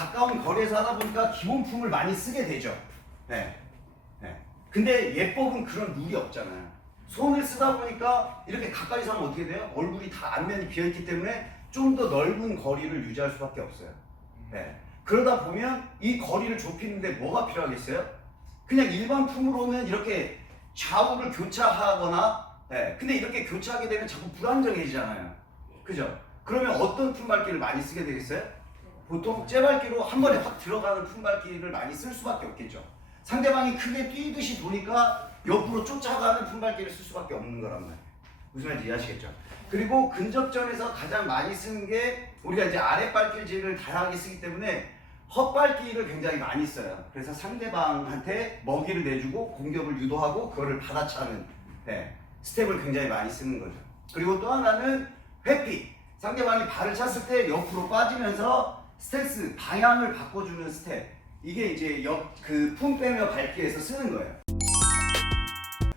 가까운 거리에서 하다 보니까 기본품을 많이 쓰게 되죠. 네. 네. 근데 예법은 그런 룰이 없잖아요. 손을 쓰다 보니까 이렇게 가까이서 하면 어떻게 돼요? 얼굴이 다 안면이 비어있기 때문에 좀 더 넓은 거리를 유지할 수밖에 없어요. 네. 그러다 보면 이 거리를 좁히는데 뭐가 필요하겠어요? 그냥 일반 품으로는 이렇게 좌우를 교차하거나 네. 근데 이렇게 교차하게 되면 자꾸 불안정해지잖아요. 그죠? 그러면 어떤 품밟기를 많이 쓰게 되겠어요? 보통 째밟기로 한 번에 확 들어가는 품밟기를 많이 쓸 수밖에 없겠죠. 상대방이 크게 뛰듯이 도니까 옆으로 쫓아가는 품밟기를 쓸 수밖에 없는 거란 말이에요. 무슨 말인지 이해하시겠죠? 그리고 근접전에서 가장 많이 쓰는 게 우리가 이제 아랫발길질을 다양하게 쓰기 때문에 헛발길을 굉장히 많이 써요. 그래서 상대방한테 먹이를 내주고 공격을 유도하고 그거를 받아차는 네, 스텝을 굉장히 많이 쓰는 거죠. 그리고 또 하나는 회피. 상대방이 발을 찼을 때 옆으로 빠지면서 스탠스 방향을 바꿔주는 스텝. 이게 이제 옆그품 빼며 밟기에서 쓰는 거예요.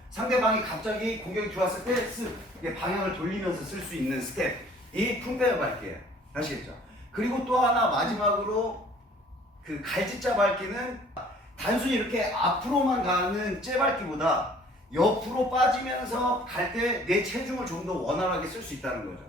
상대방이 갑자기 공격이 들어왔을 때 스, 이게 방향을 돌리면서 쓸 수 있는 스텝. 이품 빼며 밟기예요. 아시겠죠? 그리고 또 하나 마지막으로 그 갈짓자 밟기는 단순히 이렇게 앞으로만 가는 째밟기보다 옆으로 빠지면서 갈 때 내 체중을 좀 더 원활하게 쓸 수 있다는 거죠.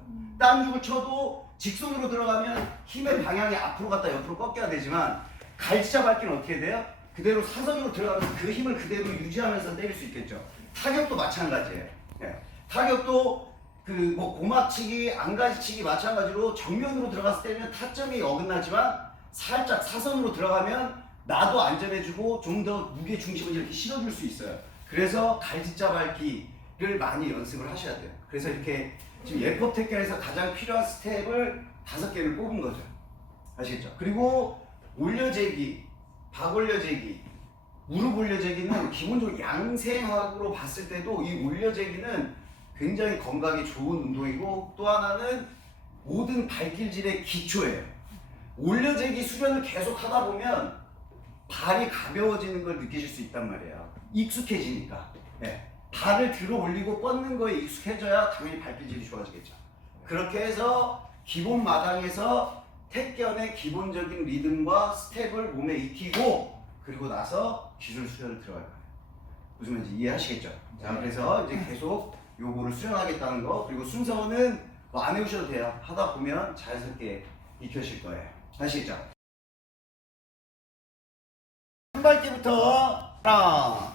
땀죽을 쳐도 직선으로 들어가면 힘의 방향이 앞으로 갔다 옆으로 꺾여야 되지만 갈치자 밟기는 어떻게 돼요? 그대로 사선으로 들어가면서 그 힘을 그대로 유지하면서 때릴 수 있겠죠. 타격도 마찬가지예요. 예. 타격도 그뭐 고막치기, 안가지치기 마찬가지로 정면으로 들어갔을 때는 타점이 어긋나지만 살짝 사선으로 들어가면 나도 안전해주고 좀 더 무게 중심을 이렇게 실어줄 수 있어요. 그래서 갈짓자 밟기를 많이 연습을 하셔야 돼요. 그래서 이렇게 지금 예법 택견에서 가장 필요한 스텝을 다섯 개를 뽑은 거죠. 아시겠죠? 그리고 올려재기, 박올려재기, 무릎 올려재기는 기본적으로 양생학으로 봤을 때도 이 올려재기는 굉장히 건강에 좋은 운동이고 또 하나는 모든 발길질의 기초예요. 올려재기 수련을 계속 하다 보면 발이 가벼워지는 걸 느끼실 수 있단 말이에요. 익숙해지니까. 네. 발을 들어 올리고 뻗는 거에 익숙해져야 당연히 발길질이 좋아지겠죠. 그렇게 해서 기본 마당에서 택견의 기본적인 리듬과 스텝을 몸에 익히고 그리고 나서 기술 수련을 들어갈 거예요. 무슨 말인지 이해하시겠죠? 자, 그래서 이제 계속 요거를 수련하겠다는 거 그리고 순서는 뭐 안 해오셔도 돼요. 하다 보면 자연스럽게 익혀질 거예요. 아시겠죠? 한 발기부터 하나,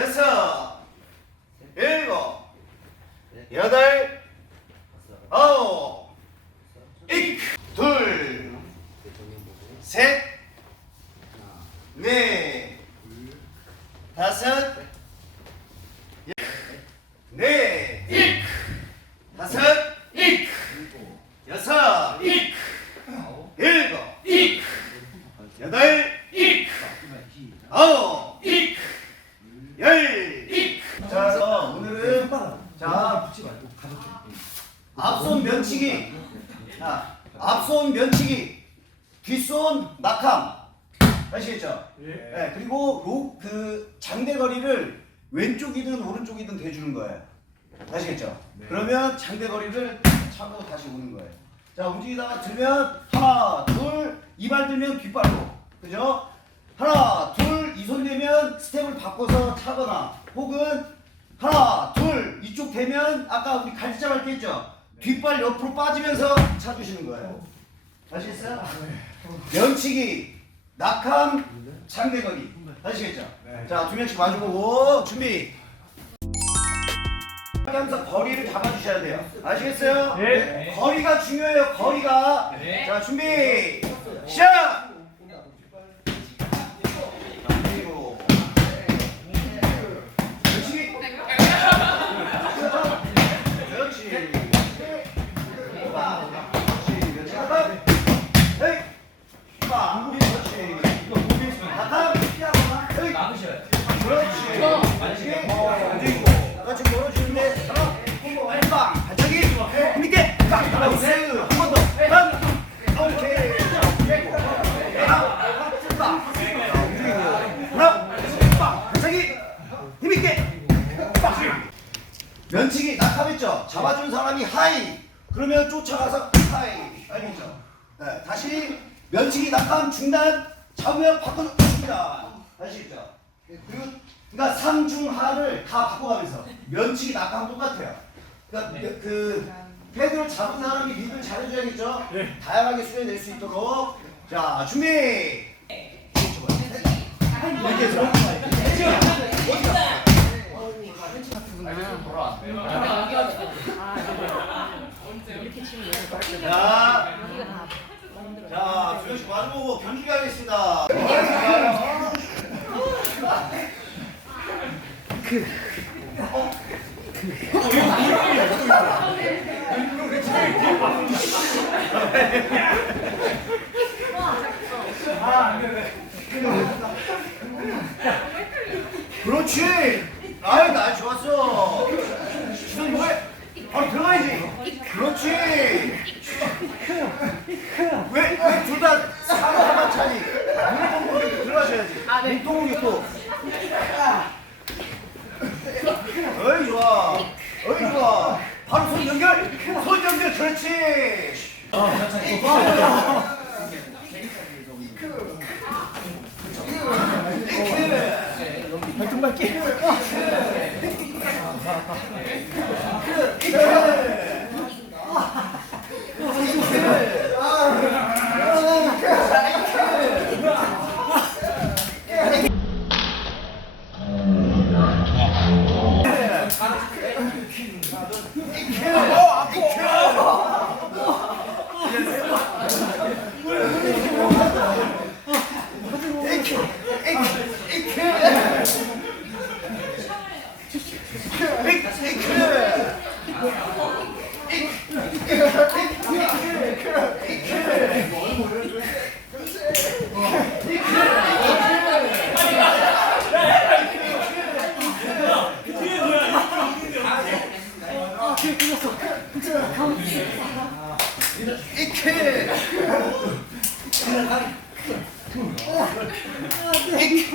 여섯, 일곱, 여덟, 아홉, 이. 둘, 셋, 넷, 다섯, 여- 넷, 이. 다섯, 이. 여섯, 이. 일곱, 이. 여덟, 이. 아홉, 이. 열, 이. 자, 그래서 오늘은 자 붙지 말고 가볍게. 앞손 면치기, 자, 앞손 면치기, 뒷손 낙함, 아시겠죠? 네, 그리고 로, 그 장대거리를 왼쪽이든 오른쪽이든 대주는 거예요. 아시겠죠? 그러면 장대거리를 차고 다시 오는 거예요. 자, 움직이다가 들면 하나, 둘, 이발 들면 뒷발로. 그죠? 하나, 둘, 이손 대면 스텝을 바꿔서 차거나 혹은 하나, 둘, 이쪽 대면 아까 우리 갈치자 밟기 했죠? 뒷발 옆으로 빠지면서 차주시는 거예요. 아시겠어요? 면치기, 낙함, 장대거리. 아시겠죠? 자, 두 명씩 마주보고 준비. 하면서 거리를 잡아주셔야 돼요. 아시겠어요? 네. 거리가 중요해요. 거리가. 네. 자 준비 시작. 그러면 쫓아가서 하이. 알겠죠? 네, 다시 면치기 낙하면 중단. 잡으면 바꿔서 중단. 아시겠죠? 그리고 그러니까 상중하를 다 바꿔가면서 면치기 낙하면 똑같아요. 그러니까 그- 그 패드를 잡은 사람이 리드를 잘해줘야겠죠. 다양하게 수련될 수 있도록. 자 준비. 이렇게 해서. 자, 자, 두명씩 마주 보고 경기 가겠습니다. 그렇지. 아유, 나 좋았어. 시선이 뭐해? 바로 들어가야지. 그렇지. 왜, 왜 둘 다 사과만 차니? 몸통으로 몸통으로 또. 어이, 좋아. 어이, 좋아. 바로 손 연결. 손 연결, 그렇지. 어, 아파. 오케이.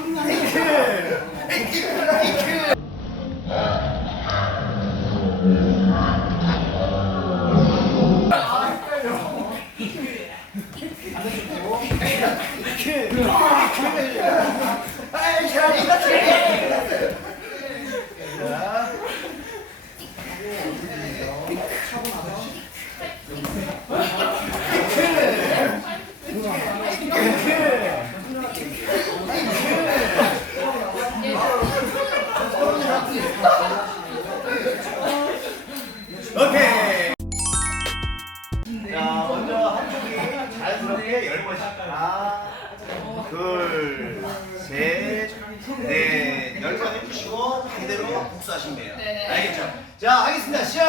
하시면 돼요. 네. 알겠죠? 자, 하겠습니다. 시작.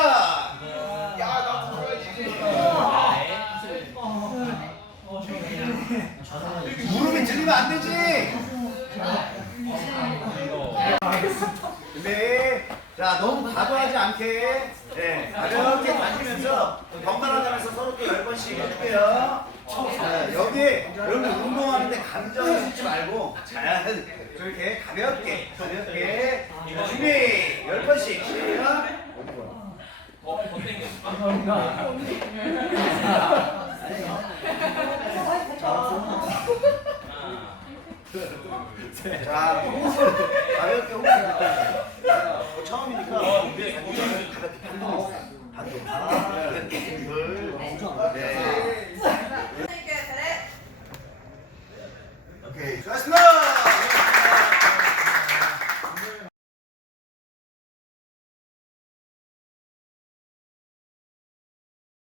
야, 나 무릎이 들리면 안 되지. 네. 자, 너무 과도하지 않게, 네, 가볍게 다니면서 번갈아 가면서 서로 또열 번씩 해줄게요. 자, 여기에 여러분 운동하는데 감정을 싣지 말고 잘 저렇게 가볍게, 가볍게. 자, 준비 열 번씩 시작. 자, 가볍게 호흡 어, 처음이니까 가볍게 반동 반동 하나